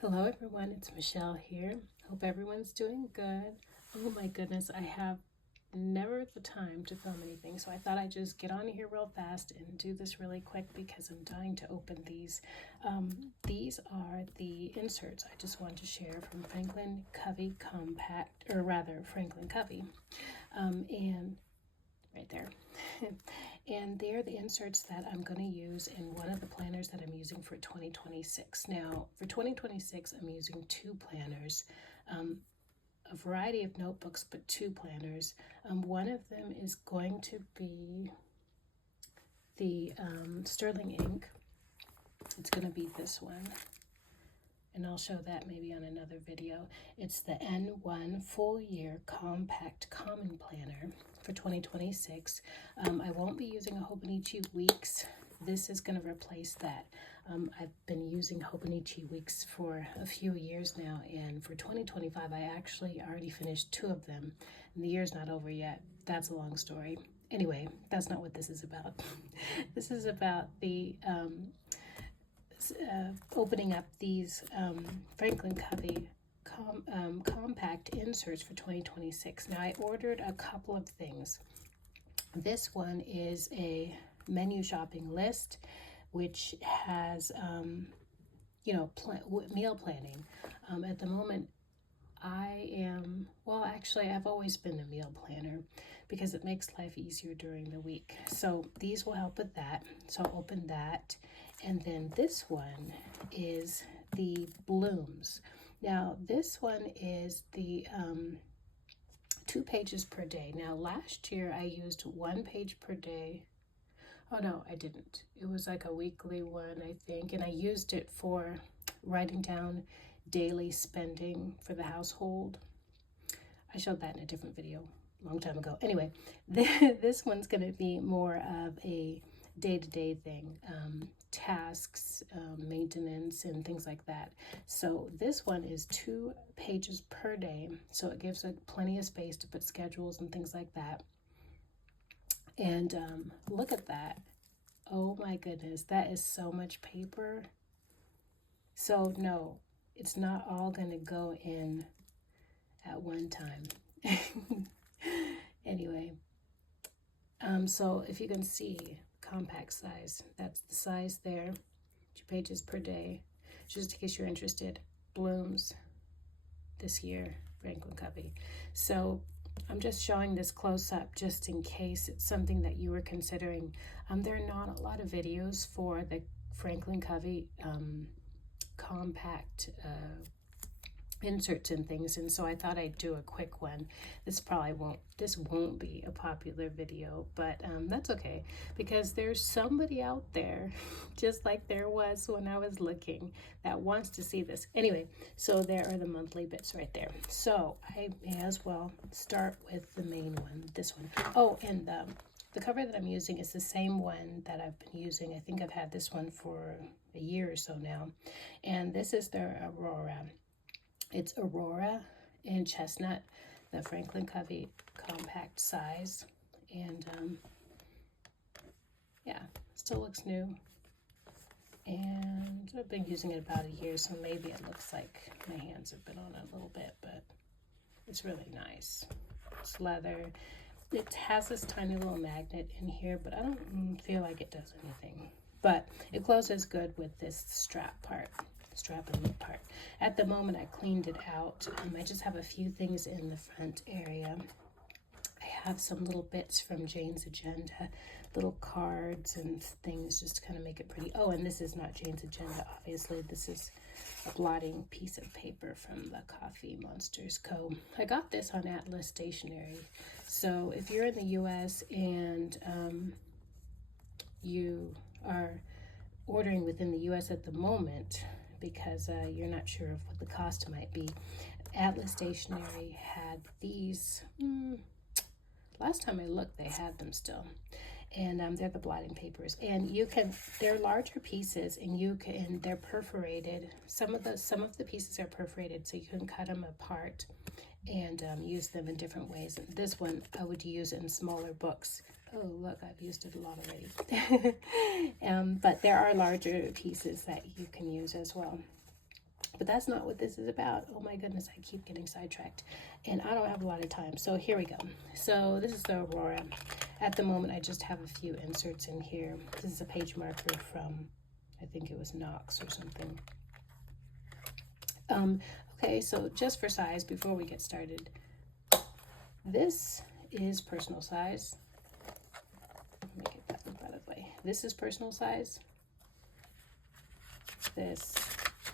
Hello everyone, it's Michelle here. Hope everyone's doing good. Oh my goodness, I have never the time to film anything, so I thought I'd just get on here real fast and do this really quick because I'm dying to open these. These are the inserts I just wanted to share from Franklin Covey Franklin Covey, and right there. And they're the inserts that I'm going to use in one of the planners that I'm using for 2026. Now, for 2026, I'm using two planners, a variety of notebooks, but two planners. One of them is going to be the Sterling ink. It's going to be this one, and I'll show that maybe on another video. It's the N1 Full Year Compact Common Planner for 2026. I won't be using a Hobonichi Weeks. This is going to replace that. I've been using Hobonichi Weeks for a few years now, and for 2025 I actually already finished two of them, and the year's not over yet. That's a long story. Anyway, that's not what this is about. This is about the opening up these Franklin Covey compact inserts for 2026. Now, I ordered a couple of things. This one is a menu shopping list, which has, meal planning. At the moment, I've always been a meal planner because it makes life easier during the week. So these will help with that. So I'll open that. And then this one is the blooms. Now, this one is the 2 pages per day. Now, last year I used 1 page per day. Oh, no, I didn't. It was like a weekly one, I think. And I used it for writing down daily spending for the household. I showed that in a different video a long time ago. Anyway, this one's going to be more of a day-to-day thing, tasks, maintenance, and things like that. So this one is 2 pages per day, so it gives plenty of space to put schedules and things like that. And look at that. Oh my goodness, that is so much paper. So no, it's not all going to go in at one time. Anyway, so if you can see, compact size, that's the size there, 2 pages per day. Just in case you're interested, blooms this year, Franklin Covey. So I'm just showing this close up just in case it's something that you were considering. There are not a lot of videos for the Franklin Covey compact inserts and things, and so I thought I'd do a quick one. This won't be a popular video, but that's okay, because there's somebody out there, just like there was when I was looking, that wants to see this. Anyway, so there are the monthly bits right there. So I may as well start with the main one, this one. Oh, and the cover that I'm using is the same one that I've been using. I think I've had this one for a year or so now, and this is the Aurora. It's Aurora and Chestnut, the Franklin Covey compact size. And yeah, still looks new. And I've been using it about a year, so maybe it looks like my hands have been on it a little bit, but it's really nice. It's leather. It has this tiny little magnet in here, but I don't feel like it does anything. But it closes good with this strap and loop part. At the moment, I cleaned it out. I just have a few things in the front area. I have some little bits from Jane's Agenda, little cards and things just to kind of make it pretty. Oh, and this is not Jane's Agenda, obviously. This is a blotting piece of paper from the Coffee Monsters Co. I got this on Atlas Stationery. So if you're in the US and you are ordering within the US at the moment, because you're not sure of what the cost might be, Atlas Stationery had these. Last time I looked, they had them still, and they're the blotting papers. And they're larger pieces, and they're perforated. Some of the pieces are perforated, so you can cut them apart and use them in different ways. And this one I would use in smaller books. Oh, look, I've used it a lot already. But there are larger pieces that you can use as well. But that's not what this is about. Oh my goodness, I keep getting sidetracked. And I don't have a lot of time. So here we go. So this is the Aurora. At the moment, I just have a few inserts in here. This is a page marker from, I think it was Knox or something. Okay, so just for size, before we get started, this is personal size. Let me get that out of the way. This is personal size. This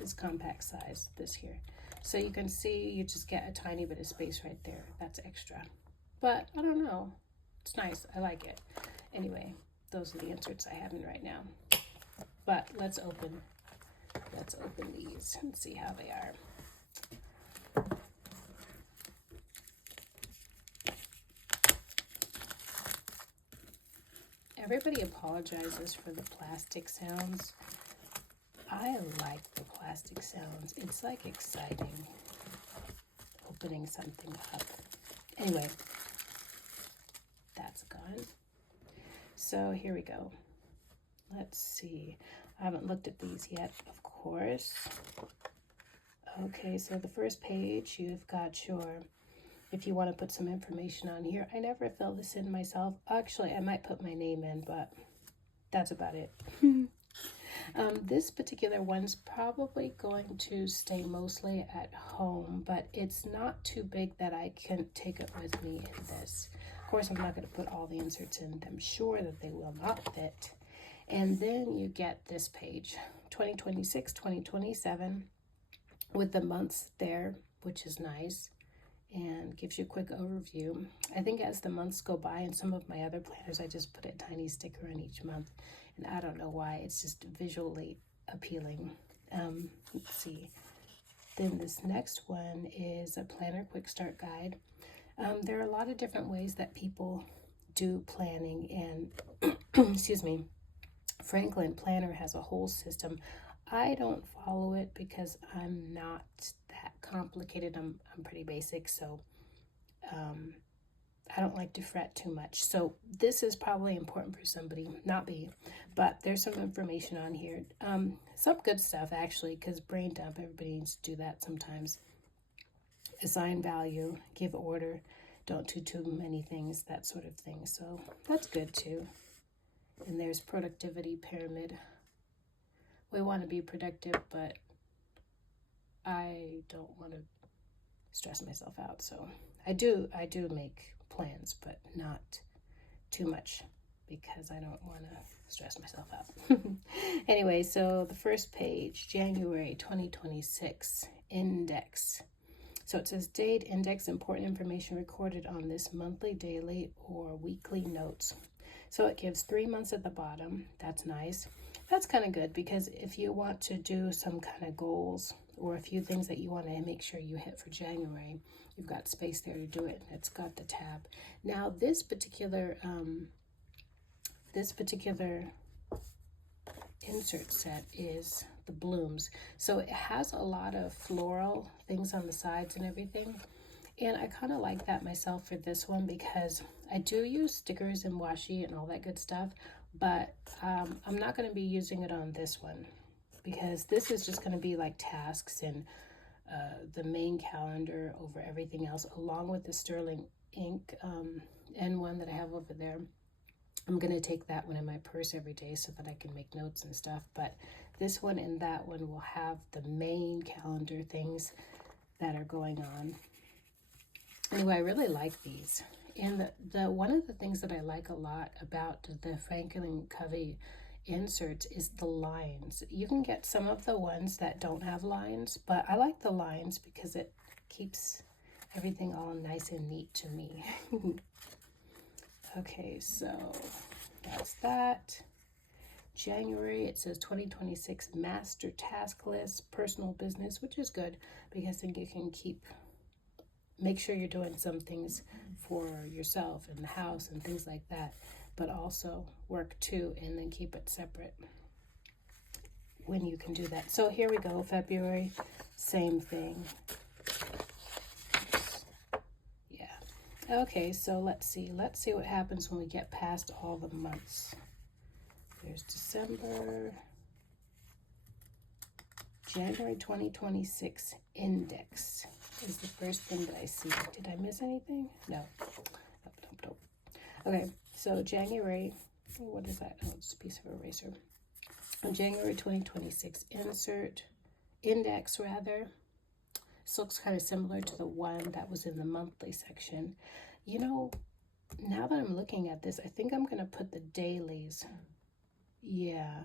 is compact size, this here. So you can see you just get a tiny bit of space right there. That's extra. But I don't know. It's nice. I like it. Anyway, those are the inserts I have in right now. But let's open these and see how they are. Everybody apologizes for the plastic sounds. I like the plastic sounds. It's like exciting opening something up. Anyway, that's gone. So here we go. Let's see. I haven't looked at these yet, of course. Okay, so the first page, you've got your, if you want to put some information on here. I never fill this in myself. Actually, I might put my name in, but that's about it. This particular one's probably going to stay mostly at home, but it's not too big that I can take it with me in this. Of course, I'm not going to put all the inserts in. I'm sure that they will not fit. And then you get this page, 2026, 2027, with the months there, which is nice, and gives you a quick overview. I think as the months go by, in some of my other planners, I just put a tiny sticker on each month. And I don't know why, it's just visually appealing. Let's see. Then this next one is a planner quick start guide. There are a lot of different ways that people do planning, and excuse me, Franklin Planner has a whole system. I don't follow it because I'm not that complicated. I'm pretty basic, so I don't like to fret too much. So this is probably important for somebody, not me, but there's some information on here. Some good stuff, actually, because brain dump, everybody needs to do that sometimes. Assign value, give order, don't do too many things, that sort of thing. So that's good too. And there's productivity pyramid. We want to be productive, but I don't want to stress myself out. So I do make plans, but not too much because I don't want to stress myself out. Anyway, so the first page, January 2026, index. So it says date, index, important information recorded on this monthly, daily, or weekly notes. So it gives 3 months at the bottom. That's nice. That's kind of good because if you want to do some kind of goals or a few things that you want to make sure you hit for January, you've got space there to do it, and it's got the tab. Now this particular insert set is the blooms. So it has a lot of floral things on the sides and everything. And I kind of like that myself for this one because I do use stickers and washi and all that good stuff, but I'm not going to be using it on this one because this is just going to be like tasks and the main calendar over everything else, along with the sterling ink N1 that I have over there. I'm going to take that one in my purse every day so that I can make notes and stuff, but this one and that one will have the main calendar things that are going on. Anyway, I really like these. And the one of the things that I like a lot about the Franklin Covey inserts is the lines. You can get some of the ones that don't have lines, but I like the lines because it keeps everything all nice and neat to me. Okay, so that's that. January, it says 2026 master task list, personal business, which is good because then you can make sure you're doing some things for yourself in the house and things like that, but also work too, and then keep it separate when you can do that. So here we go, February, same thing. Yeah. Okay, so let's see what happens when we get past all the months. There's December, January 2026 index is the first thing that I see. Did I miss anything? No. Nope. Okay, so January, what is that? Oh, it's a piece of eraser. January 2026 index rather. This looks kind of similar to the one that was in the monthly section. You know, now that I'm looking at this, I think I'm going to put the dailies. Yeah.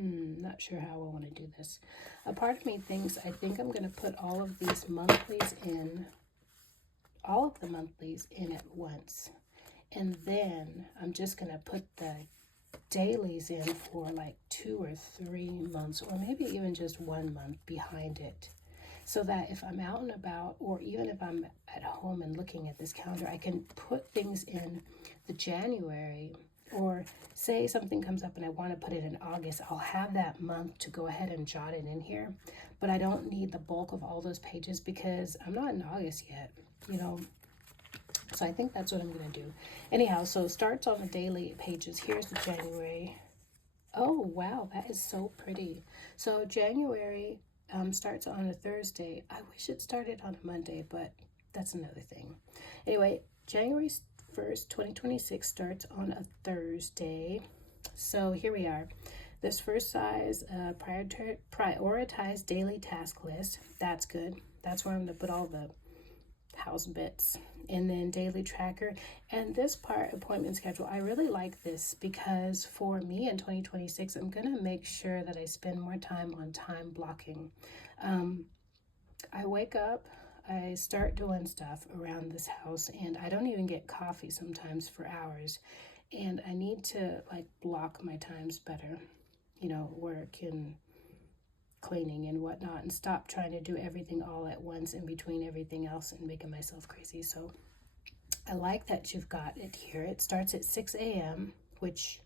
Not sure how I want to do this. A part of me thinks I think I'm going to put all of the monthlies in at once. And then I'm just going to put the dailies in for like 2 or 3 months, or maybe even just 1 month behind it. So that if I'm out and about, or even if I'm at home and looking at this calendar, I can put things in the January, or say something comes up and I want to put it in August, I'll have that month to go ahead and jot it in here. But I don't need the bulk of all those pages because I'm not in August yet, you know. So I think that's what I'm going to do. Anyhow, so it starts on the daily pages. Here's the January. Oh, wow, that is so pretty. So January starts on a Thursday. I wish it started on a Monday, but that's another thing. Anyway, January 1st, 2026 starts on a Thursday. So here we are. This first size, prioritize daily task list. That's good. That's where I'm going to put all the house bits. And then daily tracker. And this part, appointment schedule, I really like this because for me in 2026, I'm going to make sure that I spend more time on time blocking. I wake up, I start doing stuff around this house, and I don't even get coffee sometimes for hours. And I need to like block my times better, you know, work and cleaning and whatnot, and stop trying to do everything all at once in between everything else and making myself crazy. So I like that you've got it here. It starts at 6 a.m., which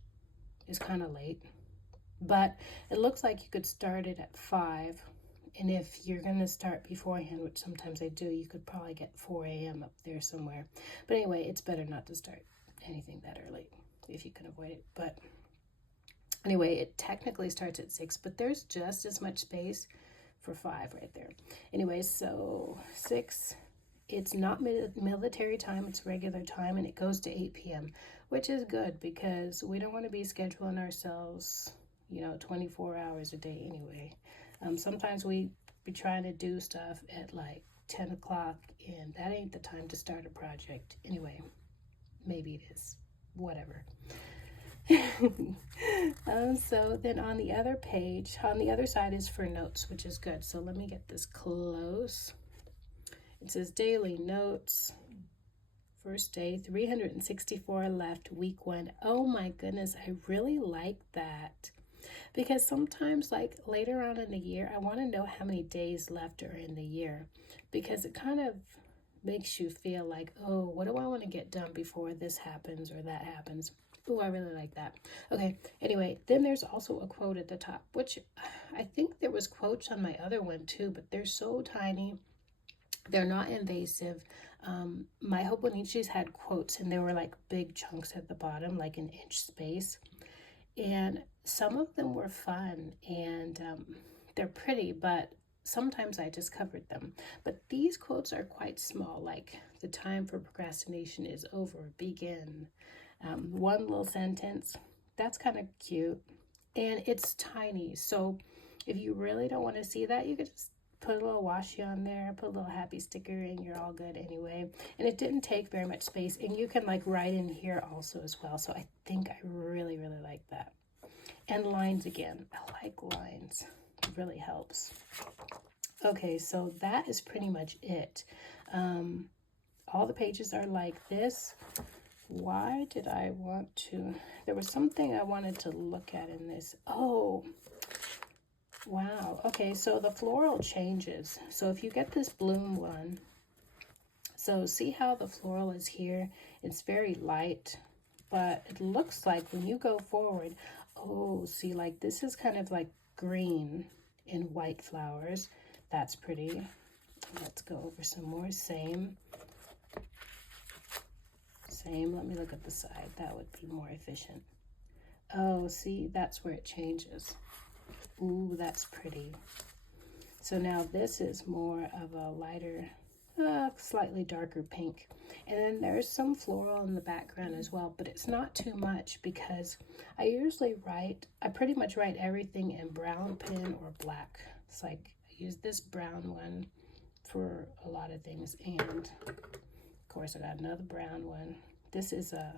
is kind of late, but it looks like you could start it at 5. And if you're going to start beforehand, which sometimes I do, you could probably get 4 a.m. up there somewhere. But anyway, it's better not to start anything that early if you can avoid it. But anyway, it technically starts at 6, but there's just as much space for 5 right there. Anyway, so 6, it's not military time, it's regular time, and it goes to 8 p.m., which is good because we don't want to be scheduling ourselves, you know, 24 hours a day anyway. Sometimes we be trying to do stuff at like 10 o'clock, and that ain't the time to start a project. Anyway, maybe it is. Whatever. So then on the other page, on the other side is for notes, which is good. So let me get this close. It says daily notes. First day, 364 left, week 1. Oh my goodness, I really like that. Because sometimes, like later on in the year, I want to know how many days left are in the year, because it kind of makes you feel like, oh, what do I want to get done before this happens or that happens? Oh, I really like that. Okay, anyway, then there's also a quote at the top, which I think there was quotes on my other one too, but they're so tiny. They're not invasive. My Hobonichis had quotes, and they were like big chunks at the bottom, like an inch space. And some of them were fun, and they're pretty, but sometimes I just covered them. But these quotes are quite small, like the time for procrastination is over, begin. One little sentence, that's kind of cute, and it's tiny. So if you really don't want to see that, you could just put a little washi on there, put a little happy sticker, and you're all good anyway. And it didn't take very much space, and you can like write in here also as well. So I think I really, really like that. And lines again. I like lines. It really helps. Okay, so that is pretty much it. All the pages are like this. Why did I want to? There was something I wanted to look at in this. Oh, wow. Okay, so the floral changes. So if you get this bloom one, so see how the floral is here? It's very light, but it looks like when you go forward, oh, see, like this is kind of like green and white flowers. That's pretty. Let's go over some more. Same. Let me look at the side. That would be more efficient. Oh, see, that's where it changes. Ooh, that's pretty. So now this is more of a lighter, slightly darker pink. And then there's some floral in the background as well, but it's not too much because I usually I pretty much write everything in brown pen or black. It's like I use this brown one for a lot of things. And of course I got another brown one. This is a,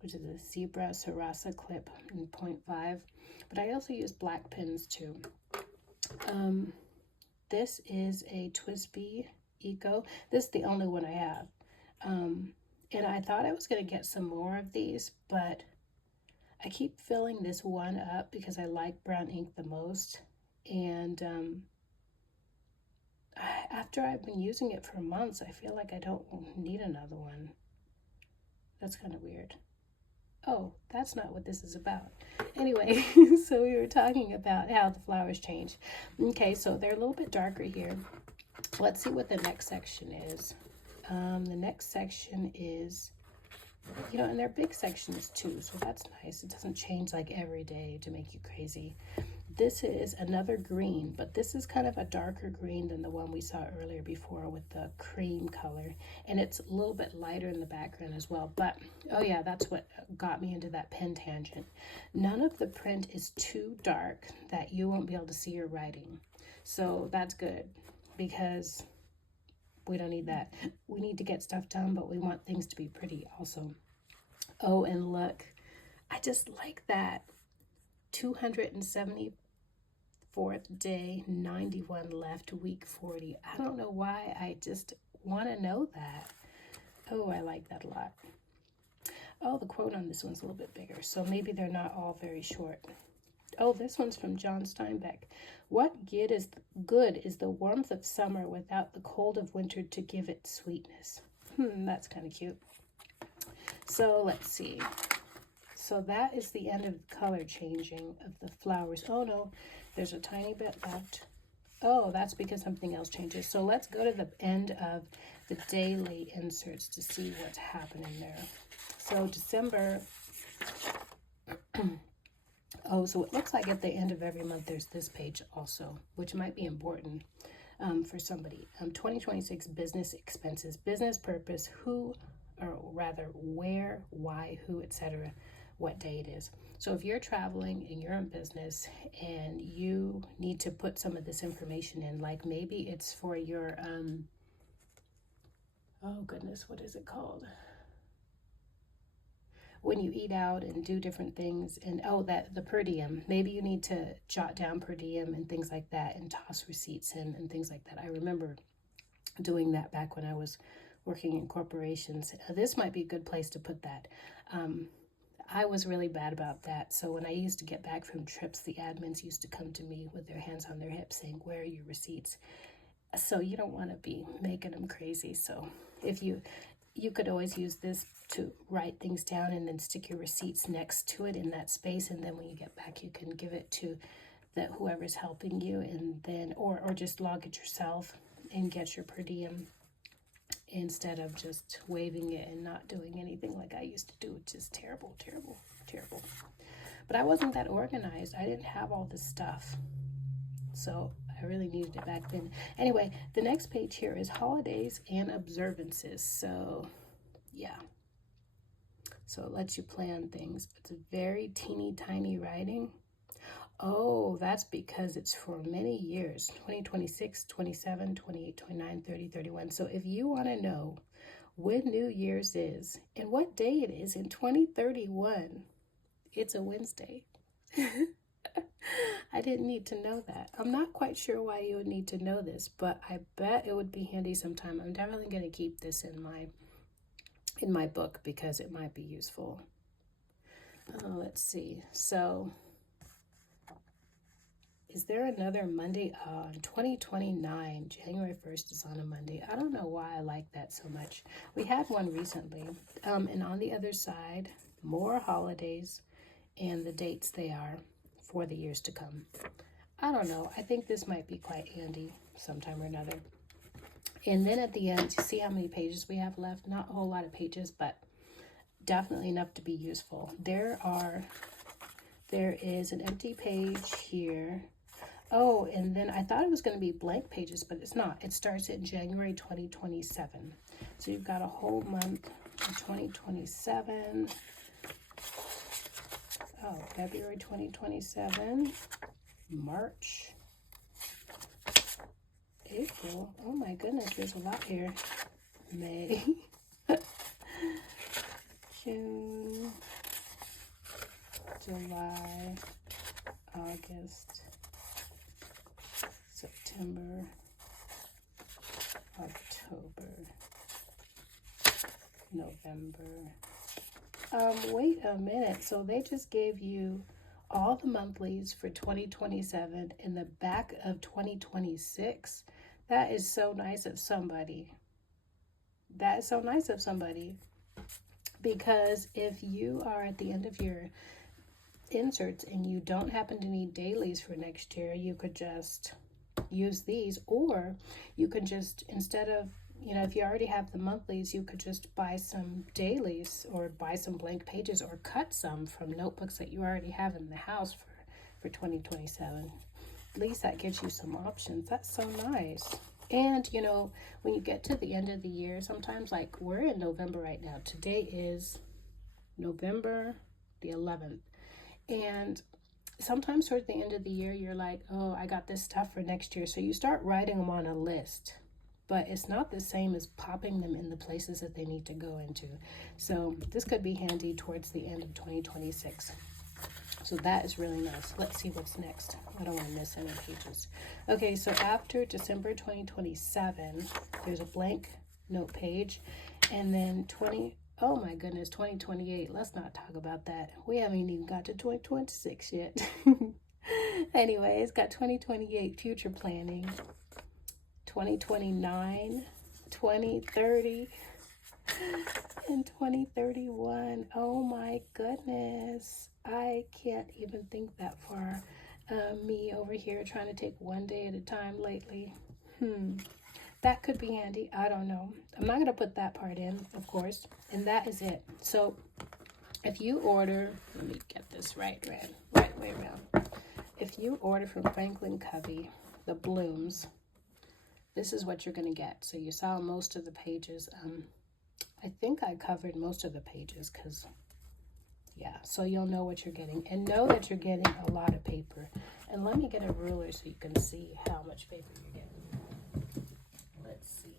which is a Zebra Sarasa clip in 0.5, but I also use black pens too. This is a Twisby Eco. This is the only one I have. And I thought I was going to get some more of these, but I keep filling this one up because I like brown ink the most. And after I've been using it for months, I feel like I don't need another one. That's kind of weird. Oh, that's not what this is about. Anyway, so we were talking about how the flowers change. Okay, so they're a little bit darker here. Let's see what the next section is. The next section is, you know, and they're big sections too, so that's nice. It doesn't change like every day to make you crazy. This is another green, but this is kind of a darker green than the one we saw earlier before with the cream color. And it's a little bit lighter in the background as well. But, oh yeah, that's what got me into that pen tangent. None of the print is too dark that you won't be able to see your writing. So that's good because we don't need that. We need to get stuff done, but we want things to be pretty also. Oh, and look, I just like that. 274th day, 91 left, week 40. I don't know why, I just want to know that. Oh, I like that a lot. Oh, the quote on this one's a little bit bigger, so maybe they're not all very short. Oh, this one's from John Steinbeck. What good is the warmth of summer without the cold of winter to give it sweetness? That's kind of cute. So let's see. So that is the end of the color changing of the flowers. Oh no, there's a tiny bit left. Oh, that's because something else changes. So let's go to the end of the daily inserts to see what's happening there. So December, oh, so it looks like at the end of every month there's this page also, which might be important for somebody. 2026 business expenses, business purpose, who, or rather where, why, who, etc., what day it is. So if you're traveling and you're in business and you need to put some of this information in, like maybe it's for your, oh goodness, what is it called? When you eat out and do different things, and oh, that the per diem, maybe you need to jot down per diem and things like that and toss receipts in and things like that. I remember doing that back when I was working in corporations. This might be a good place to put that. I was really bad about that. So when I used to get back from trips, the admins used to come to me with their hands on their hips saying, where are your receipts? So you don't want to be making them crazy. So if you could always use this to write things down and then stick your receipts next to it in that space. And then when you get back, you can give it to whoever's helping you, and then, or just log it yourself and get your per diem instead of just waving it and not doing anything like I used to do, which is terrible, terrible, terrible. But I wasn't that organized. I didn't have all this stuff. So I really needed it back then. Anyway, the next page here is holidays and observances. So yeah. So it lets you plan things. It's a very teeny tiny writing. Oh, that's because it's for many years, 2026, 27, 28, 29, 30, 31. So if you want to know when New Year's is and what day it is in 2031, it's a Wednesday. I didn't need to know that. I'm not quite sure why you would need to know this, but I bet it would be handy sometime. I'm definitely going to keep this in my book because it might be useful. Let's see. So is there another Monday? 2029, January 1st is on a Monday. I don't know why I like that so much. We had one recently. And on the other side, more holidays and the dates they are for the years to come. I don't know. I think this might be quite handy sometime or another. And then at the end, you see how many pages we have left? Not a whole lot of pages, but definitely enough to be useful. There are There is an empty page here. Oh, and then I thought it was going to be blank pages, but it's not. It starts in January 2027. So you've got a whole month of 2027. Oh, February 2027, March, April. Oh my goodness, there's a lot here. May, June, July, August, September, October, November. Wait a minute. So they just gave you all the monthlies for 2027 in the back of 2026. That is so nice of somebody. That is so nice of somebody. Because if you are at the end of your inserts and you don't happen to need dailies for next year, you could just use these, or you can just, instead of, you know, if you already have the monthlies, you could just buy some dailies or buy some blank pages or cut some from notebooks that you already have in the house for 2027. At least that gives you some options. That's so nice. And, you know, when you get to the end of the year, sometimes, like, we're in November right now. Today is November the 11th. And sometimes towards the end of the year, you're like, oh, I got this stuff for next year. So you start writing them on a list. But it's not the same as popping them in the places that they need to go into. So this could be handy towards the end of 2026. So that is really nice. Let's see what's next. I don't want to miss any pages. Okay, so after December 2027, there's a blank note page. And then 2028. Let's not talk about that. We haven't even got to 2026 yet. Anyway, it's got 2028 future planning. 2029, 2030, and 2031. Oh my goodness. I can't even think that far. Me over here trying to take one day at a time lately. That could be handy. I don't know. I'm not going to put that part in, of course. And that is it. So if you order, let me get this right way around. If you order from Franklin Covey, the Blooms, this is what you're going to get. So you saw most of the pages. I think I covered most of the pages because, yeah, so you'll know what you're getting. And know that you're getting a lot of paper. And let me get a ruler so you can see how much paper you're getting. Let's see.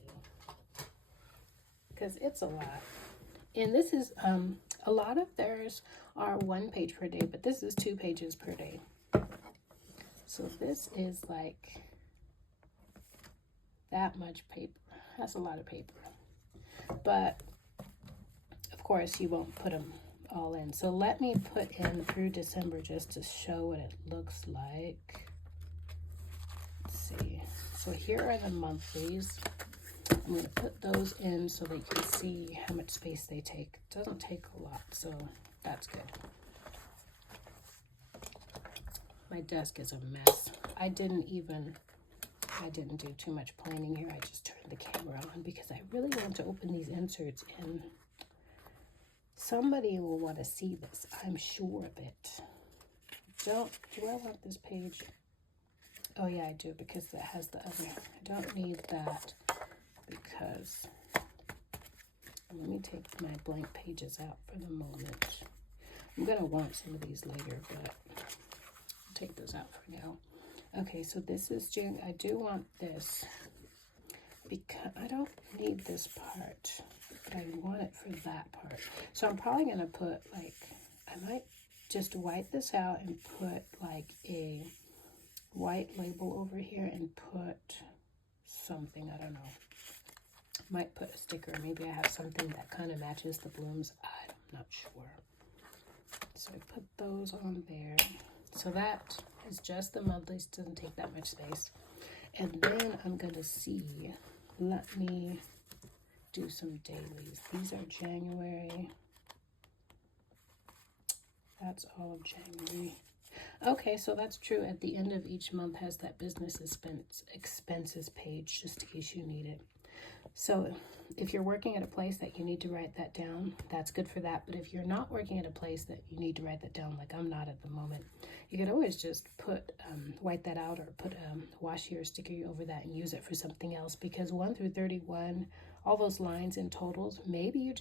Because it's a lot. And this is, a lot of theirs are 1 page per day, but this is 2 pages per day. So this is like that much paper. That's a lot of paper. But of course you won't put them all in. So let me put in through December just to show what it looks like. Let's see. So here are the monthlies. I'm going to put those in so that you can see how much space they take. It doesn't take a lot, so that's good. My desk is a mess. I didn't do too much planning here. I just turned the camera on because I really want to open these inserts and somebody will want to see this. I'm sure of it. Do I want this page? Oh yeah, I do, because that has the other. I don't need that because, let me take my blank pages out for the moment. I'm going to want some of these later, but I'll take those out for now. Okay, so this is June. I do want this because I don't need this part, but I want it for that part. So I'm probably going to put, like, I might just white this out and put like a white label over here and put something, I don't know. Might put a sticker. Maybe I have something that kind of matches the blooms. I'm not sure. So I put those on there. So that is just the monthlies. Doesn't take that much space. And then I'm going to see. Let me do some dailies. These are January. That's all of January. Okay, so that's true. At the end of each month has that business expenses page, just in case you need it. So if you're working at a place that you need to write that down, that's good for that. But if you're not working at a place that you need to write that down, like I'm not at the moment, you could always just put, white that out, or put washi or sticky over that and use it for something else. Because 1 through 31, all those lines and totals, maybe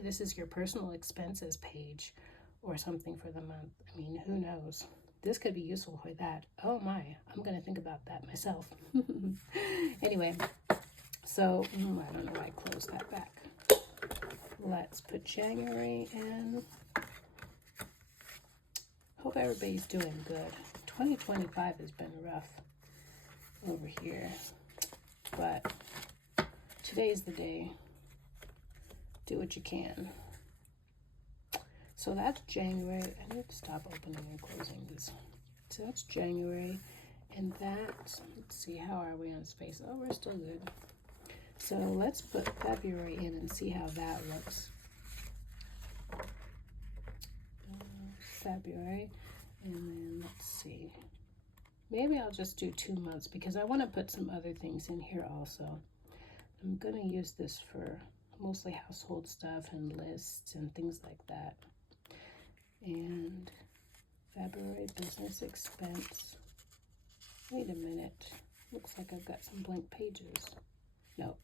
this is your personal expenses page or something for the month. I mean, who knows? This could be useful for that. Oh my, I'm going to think about that myself. Anyway, so I don't know why I closed that back. Let's put January in. Hope everybody's doing good. 2025 has been rough over here, but today's the day. Do what you can. So that's January. I need to stop opening and closing these. So that's January, and that's, let's see, how are we on space? Oh, we're still good. So let's put February in and see how that looks. February, and then let's see. Maybe I'll just do 2 months because I want to put some other things in here also. I'm going to use this for mostly household stuff and lists and things like that. And February business expense. Wait a minute. Looks like I've got some blank pages. No.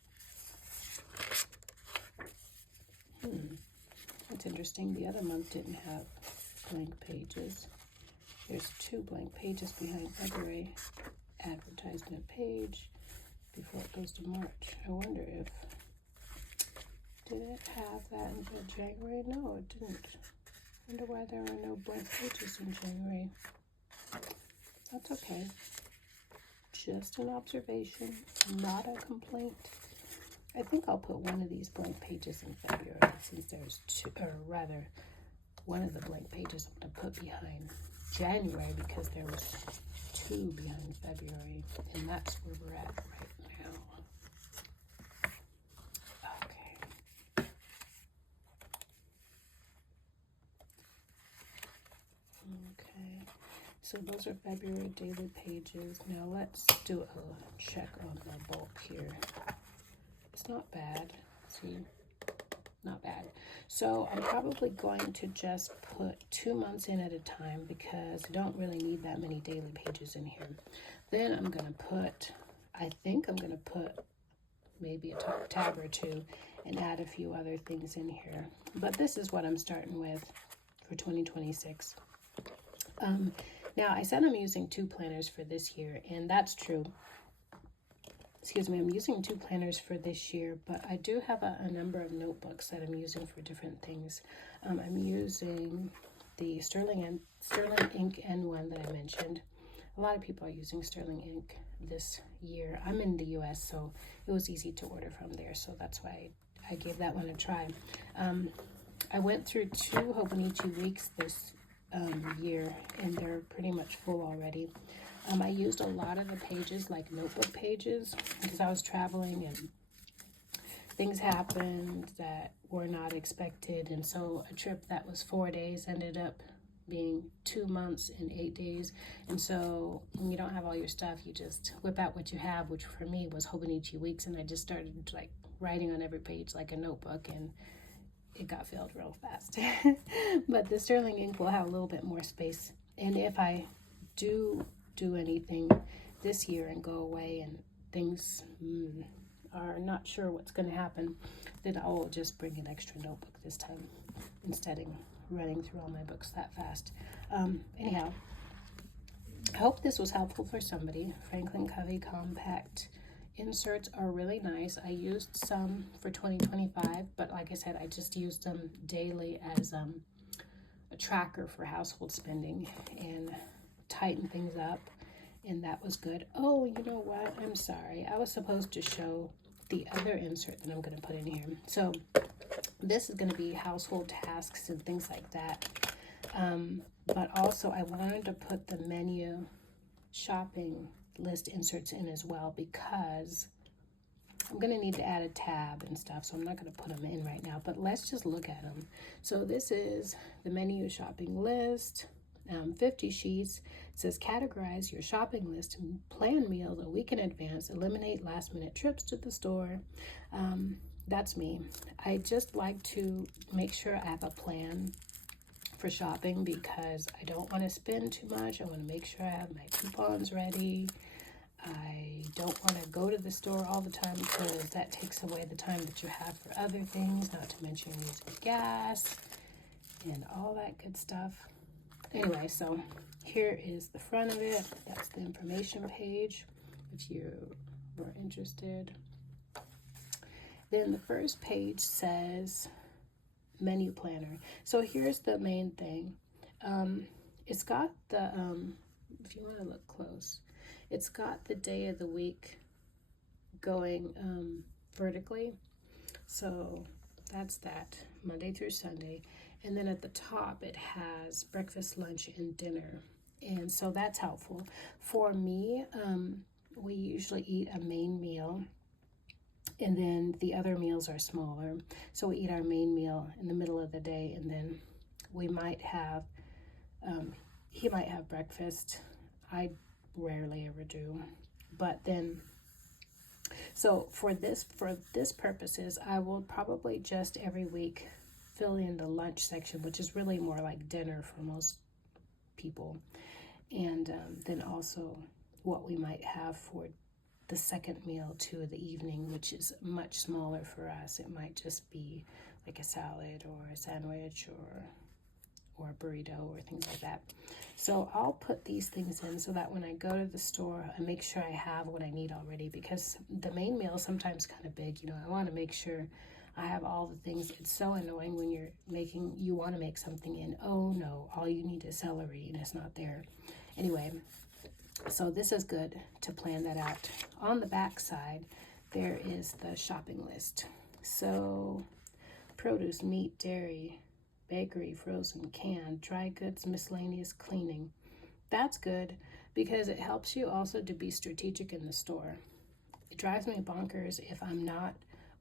That's interesting. The other month didn't have blank pages. There's 2 blank pages behind February. Advertisement page before it goes to March. I wonder if, did it have that until January? No, it didn't. I wonder why there are no blank pages in January. That's okay. Just an observation, not a complaint. I think I'll put one of these blank pages in February, since there's 2, or rather, one of the blank pages I'm going to put behind January because there was 2 behind February, and that's where we're at right now. Okay. Okay. So those are February daily pages. Now let's do a check on the bulk here. It's not bad. See? Not bad. So I'm probably going to just put 2 months in at a time because I don't really need that many daily pages in here. Then I'm going to put, I think I'm going to put maybe a tab or 2 and add a few other things in here. But this is what I'm starting with for 2026. Now, I said I'm using 2 planners for this year, and that's true. Excuse me, I'm using 2 planners for this year, but I do have a number of notebooks that I'm using for different things. I'm using the Sterling Ink N1 that I mentioned. A lot of people are using Sterling Ink this year. I'm in the US, so it was easy to order from there, so that's why I gave that one a try. I went through 2 Hobonichi weeks this year, and they're pretty much full already. I used a lot of the pages like notebook pages because I was traveling and things happened that were not expected, and so a trip that was 4 days ended up being 2 months and 8 days. And so when you don't have all your stuff, you just whip out what you have, which for me was Hobonichi weeks, and I just started like writing on every page like a notebook, and it got filled real fast. But the Sterling ink will have a little bit more space, and if I do anything this year and go away and things are not sure what's going to happen, then I will just bring an extra notebook this time instead of running through all my books that fast. Anyhow, I hope this was helpful for somebody. Franklin Covey compact inserts are really nice. I used some for 2025, but like I said, I just used them daily as a tracker for household spending and tighten things up, and that was good. Oh, you know what? I'm sorry. I was supposed to show the other insert that I'm going to put in here. So this is going to be household tasks and things like that. But also I wanted to put the menu shopping list inserts in as well because I'm going to need to add a tab and stuff, so I'm not going to put them in right now, but let's just look at them. So this is the menu shopping list. 50 sheets. It says categorize your shopping list and plan meals a week in advance. Eliminate last minute trips to the store. That's me. I just like to make sure I have a plan for shopping because I don't want to spend too much. I want to make sure I have my coupons ready. I don't want to go to the store all the time because that takes away the time that you have for other things, not to mention using gas and all that good stuff. Anyway, so here is the front of it. That's the information page if you were interested. Then the first page says menu planner. So here's the main thing. It's got the, if you want to look close, it's got the day of the week going vertically. So that's that, Monday through Sunday. And then at the top, it has breakfast, lunch, and dinner. And so that's helpful. For me, we usually eat a main meal, and then the other meals are smaller. So we eat our main meal in the middle of the day, and then we might have, he might have breakfast. I rarely ever do. But then, so for this purposes, I will probably just every week fill in the lunch section, which is really more like dinner for most people. And then also what we might have for the second meal to the evening, which is much smaller for us. It might just be like a salad or a sandwich or a burrito or things like that. So I'll put these things in so that when I go to the store, I make sure I have what I need already, because the main meal is sometimes kind of big. You know, I want to make sure I have all the things. It's so annoying when you want to make something and oh no, all you need is celery and it's not there. Anyway, so this is good to plan that out. On the back side, there is the shopping list. So produce, meat, dairy, bakery, frozen, canned, dry goods, miscellaneous cleaning. That's good because it helps you also to be strategic in the store. It drives me bonkers if I'm not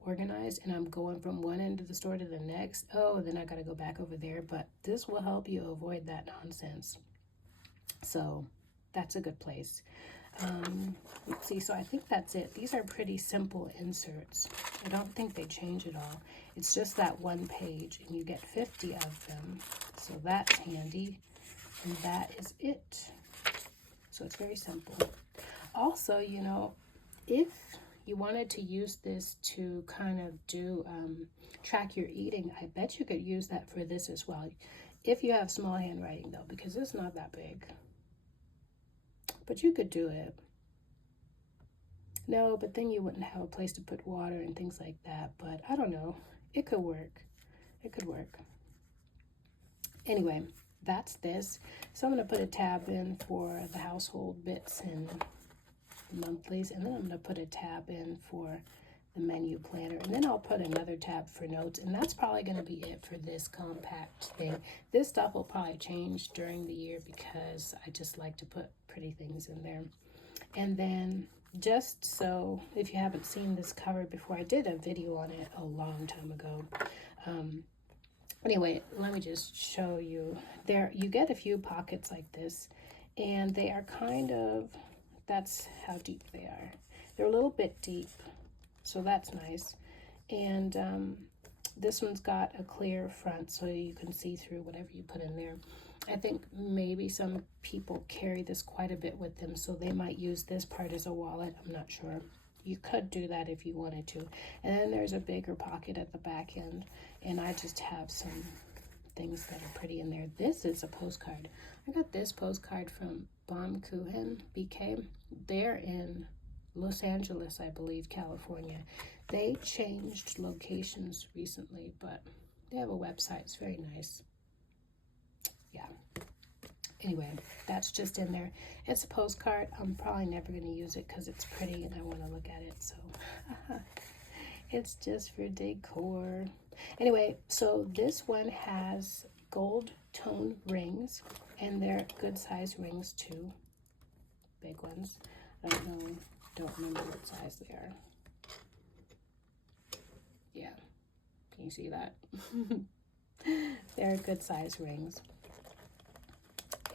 organized and I'm going from one end of the store to the next. Oh, then I got to go back over there. But this will help you avoid that nonsense. So that's a good place. Let's see, so I think that's it. These are pretty simple inserts. I don't think they change at all. It's just that one page, and you get 50 of them. So that's handy, and that is it. So it's very simple. Also, you know, if you wanted to use this to kind of do track your eating, I bet you could use that for this as well. If you have small handwriting, though, because it's not that big. But you could do it. No, but then you wouldn't have a place to put water and things like that. But I don't know. It could work. It could work. Anyway, that's this. So I'm going to put a tab in for the household bits and monthlies. And then I'm going to put a tab in for the menu planner. And then I'll put another tab for notes. And that's probably going to be it for this compact thing. This stuff will probably change during the year because I just like to put pretty things in there. And then just so if you haven't seen this cover before, I did a video on it a long time ago. Anyway, let me just show you. There you get a few pockets like this, and they are kind of, that's how deep they are. They're a little bit deep, so that's nice. And this one's got a clear front so you can see through whatever you put in there. I think maybe some people carry this quite a bit with them, so they might use this part as a wallet. I'm not sure. You could do that if you wanted to. And then there's a bigger pocket at the back end, and I just have some things that are pretty in there. This is a postcard. I got this postcard from Baumkuchen, BK. They're in Los Angeles, I believe, California. They changed locations recently, but they have a website. It's very nice. Yeah. Anyway, that's just in there. It's a postcard. I'm probably never going to use it because it's pretty and I want to look at it. So it's just for decor. Anyway, so this one has gold tone rings, and they're good size rings too. Big ones. I don't remember what size they are. Yeah. Can you see that? They're good size rings.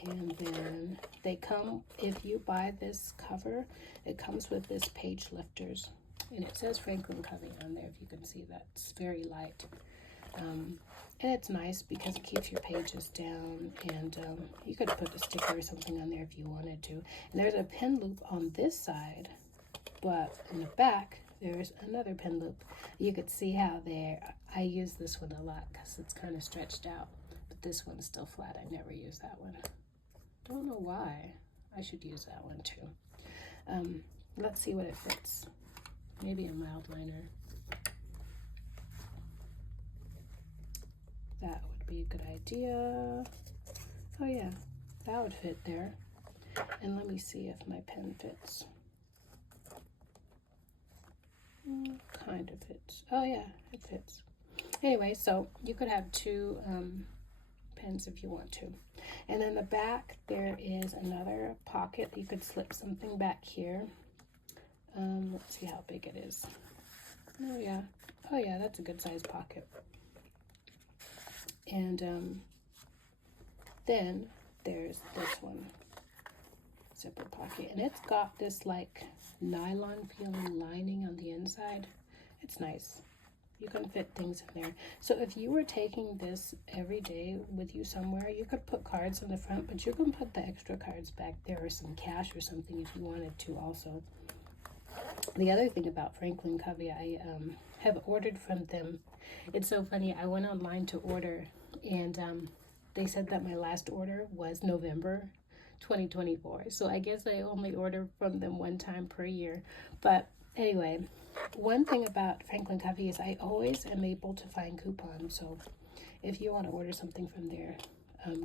And then they come, if you buy this cover, it comes with this page lifters. And it says Franklin Covey on there, if you can see that. It's very light. And it's nice because it keeps your pages down. And you could put a sticker or something on there if you wanted to. And there's a pin loop on this side, but in the back, there's another pin loop. You could see how I use this one a lot because it's kind of stretched out. But this one's still flat. I never use that one. Don't know why. I should use that one too. Let's see what it fits. Maybe a mild liner. That would be a good idea. Oh yeah, that would fit there. And let me see if my pen fits. Kind of fits. Oh yeah, it fits. Anyway, so you could have two pens if you want to. And then the back, there is another pocket. You could slip something back here. Let's see how big it is. Oh yeah, that's a good size pocket. And then there's this one, zipper pocket, and it's got this like nylon feeling lining on the inside. It's nice. You can fit things in there. So if you were taking this every day with you somewhere, you could put cards on the front, but you can put the extra cards back there or some cash or something if you wanted to also. The other thing about Franklin Covey, I have ordered from them. It's so funny. I went online to order, and they said that my last order was November 2024. So I guess I only order from them one time per year. But anyway, one thing about Franklin Covey is I always am able to find coupons. So if you want to order something from there,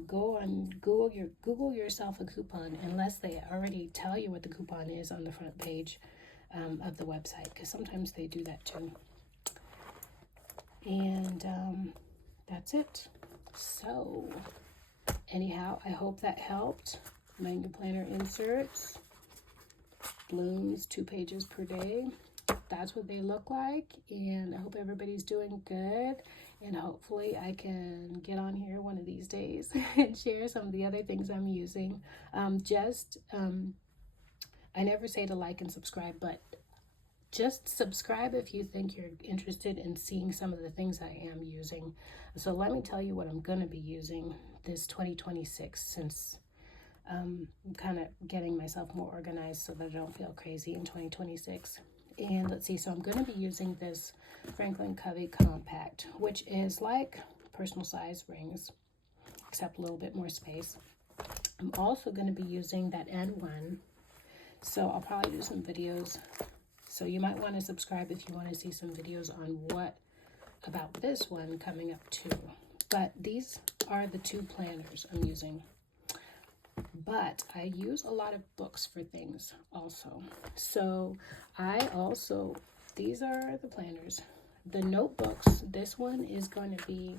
go on Google yourself a coupon, unless they already tell you what the coupon is on the front page of the website, because sometimes they do that too. And that's it. So anyhow, I hope that helped. Mango planner inserts, blooms 2 pages per day. That's what they look like, and I hope everybody's doing good, and hopefully I can get on here one of these days and share some of the other things I'm using. I never say to like and subscribe, but just subscribe if you think you're interested in seeing some of the things I am using. So let me tell you what I'm going to be using this 2026, since I'm kind of getting myself more organized so that I don't feel crazy in 2026. And let's see, so I'm going to be using this Franklin Covey Compact, which is like personal size rings, except a little bit more space. I'm also going to be using that N1, so I'll probably do some videos. So you might want to subscribe if you want to see some videos on what about this one coming up too. But these are the 2 planners I'm using. But I use a lot of books for things also. So these are the planners. The notebooks, this one is going to be,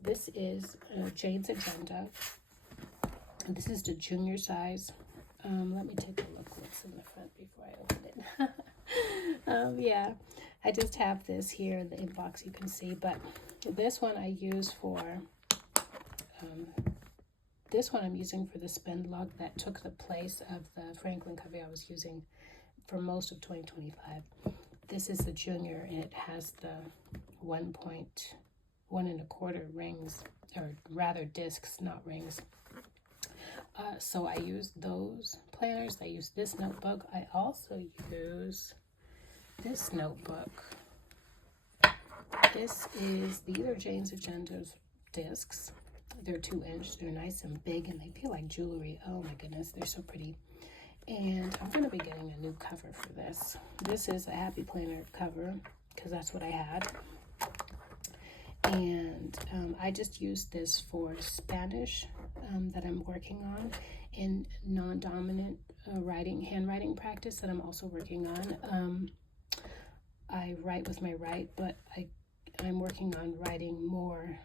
this is Jane's Agenda. This is the junior size. Let me take a look what's in the front before I open it. Yeah, I just have this here in the inbox, you can see. But this one I use for... this one I'm using for the spend log that took the place of the Franklin Covey I was using for most of 2025. This is the junior, and it has the 1.1 1/4 rings, or rather discs, not rings. So I use those planners. I use this notebook. I also use this notebook. These are Jane's Agendas discs. They're 2-inch. They're nice and big, and they feel like jewelry. Oh my goodness, they're so pretty. And I'm going to be getting a new cover for this. This is a Happy Planner cover, because that's what I had. And I just used this for Spanish that I'm working on, in non-dominant handwriting practice that I'm also working on. I write with my right, but I'm working on writing more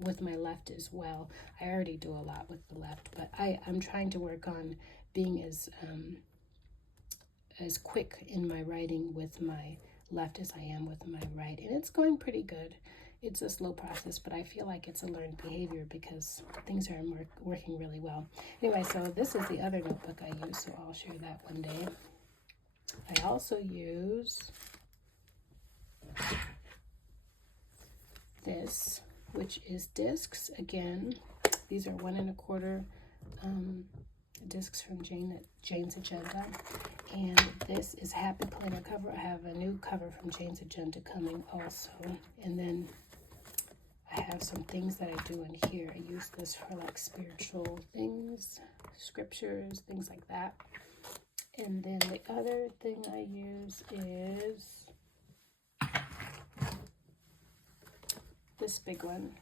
with my left as well. I already do a lot with the left, but I'm trying to work on being as quick in my writing with my left as I am with my right, and it's going pretty good. it's a slow process, but I feel like it's a learned behavior because things are working really well. Anyway, so this is the other notebook I use, so I'll share that one day. I also use this, which is discs. Again, these are 1 1/4 discs from Jane's Agenda, and this is Happy Planner cover. I have a new cover from Jane's Agenda coming also, and then I have some things that I do in here. I use this for like spiritual things, scriptures, things like that. And then the other thing I use is this big one.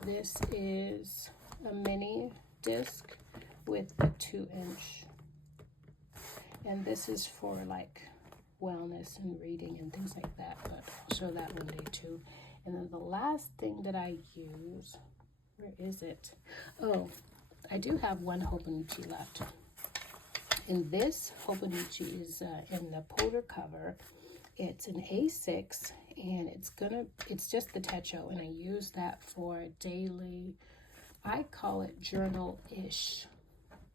This is a mini disc with a 2-inch. And this is for like wellness and reading and things like that, but I'll show that one day too. And then the last thing that I use, where is it? Oh, I do have one Hobonichi left. And this Hobonichi is in the Polder cover. It's an A6, and it's just the techo, and I use that for daily, I call it journal-ish.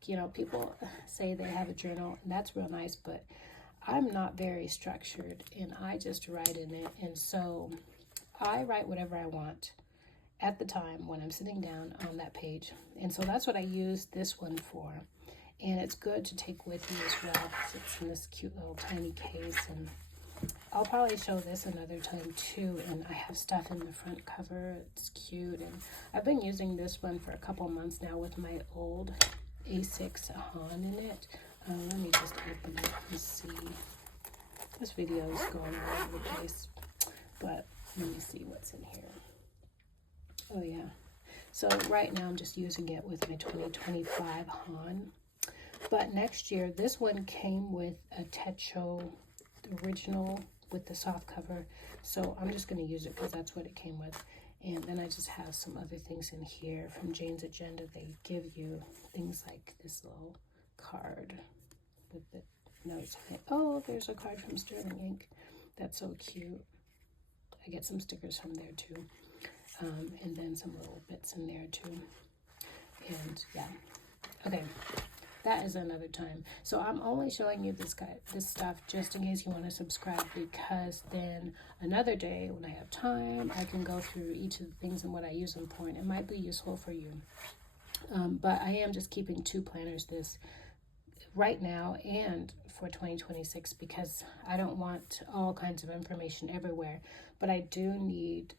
You know, people say they have a journal, and that's real nice, but I'm not very structured, and I just write in it. And so I write whatever I want at the time when I'm sitting down on that page. And so that's what I use this one for. And it's good to take with you as well, because it's in this cute little tiny case. And I'll probably show this another time too. And I have stuff in the front cover. It's cute. And I've been using this one for a couple months now with my old A6 Han in it. Let me just open it and see. This video is going all over the place, but let me see what's in here. Oh yeah. So right now I'm just using it with my 2025 Han. But next year, this one came with a techo, the original with the soft cover. So I'm just going to use it because that's what it came with. And then I just have some other things in here from Jane's Agenda. They give you things like this little card with the notes on it. Oh, there's a card from Sterling Ink. That's so cute. I get some stickers from there too. And then some little bits in there too. And yeah. Okay. That is another time. So I'm only showing you this stuff just in case you want to subscribe, because then another day when I have time, I can go through each of the things and what I use them for, and it might be useful for you. But I am just keeping 2 planners this right now and for 2026, because I don't want all kinds of information everywhere, but I do need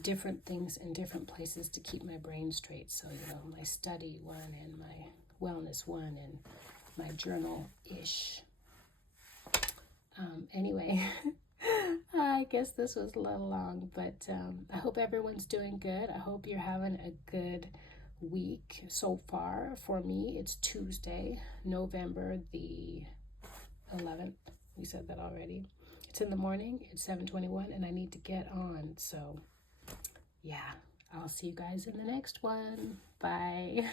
different things in different places to keep my brain straight. So, you know, my study one and my wellness one and my journal-ish. Anyway, I guess this was a little long, but I hope everyone's doing good. I hope you're having a good week so far. For me, it's Tuesday, November the 11th. We said that already. It's in the morning. It's 7:21, and I need to get on. So, yeah, I'll see you guys in the next one. Bye.